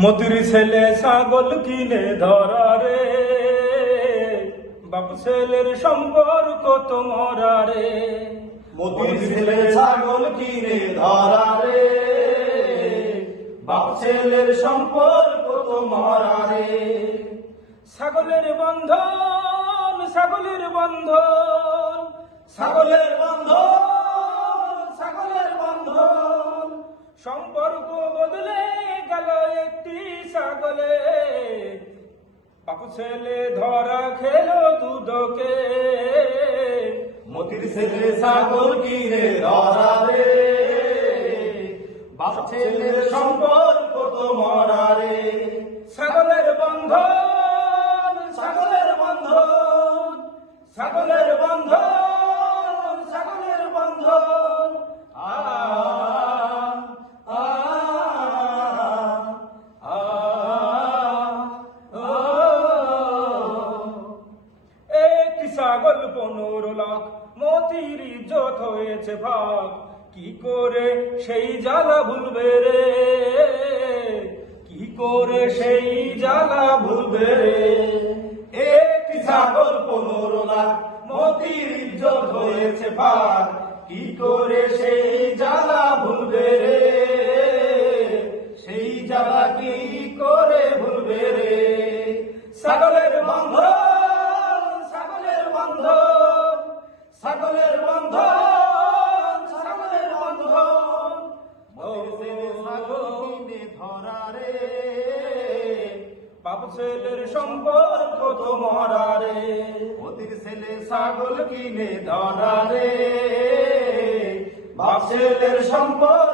মতির ছেলে ছাগল কিনে ধরা রে, বাপ ছেলের সম্পর্ক তো মরা রে। মতির ছেলে ছাগল কিনে ধরা রে, বাপ ছেলের সম্পর্ক তো মরা রে। ছাগলের বন্ধন, ছাগলের বন্ধন, ছাগলের বন্ধন, ছাগলের বন্ধন, সম্পর্ক বদলে গেল একটি ছাগলে। বাপ ছেলে ধরা খেলো দুদকে। মতির ছেলে ছাগল কিনে ধরা রে, বাপ ছেলের সম্পর্ক তো মরা রে। ছাগলের বন্ধন, ছাগলের বন্ধন, ছাগলের বন্ধন, ছাগলের বন্ধন, আ আ আ আ। একটি ছাগল 15 লাখ, মতির ইজ্জত হয়েছে ভাগ। কি করে সেই জ্বালা ভুলবে রে, কি করে সেই জ্বালা ভুলবে রে। একটি ছাগল 15 লাখ, মতির ইজ্জত হয়েছে ভাগ। কি করে সেই জ্বালা ভুলবে রে, সেই জ্বালা কি করে ভুলবে রে। ছাগলের বন্ধন, ছাগলের বন্ধন, ছাগলের বন্ধন, ছাগলের বন্ধন, মতির ছেলে ছাগল কিনে ধরা রে, বাপ ছেলের সম্পর্ক তো মরা রে। মতির ছেলে ছাগল কিনে ধরা রে, বাপ ছেলের সম্পর্ক